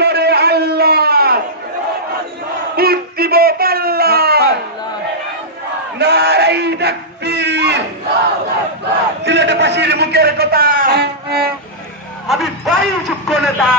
করে আল্লাহ, ভোট দিব পাল্লা, নারাই তাকবীর। সিলেটবাসীর মুখের কথা, আমি বায়ু যোগ্য নেতা।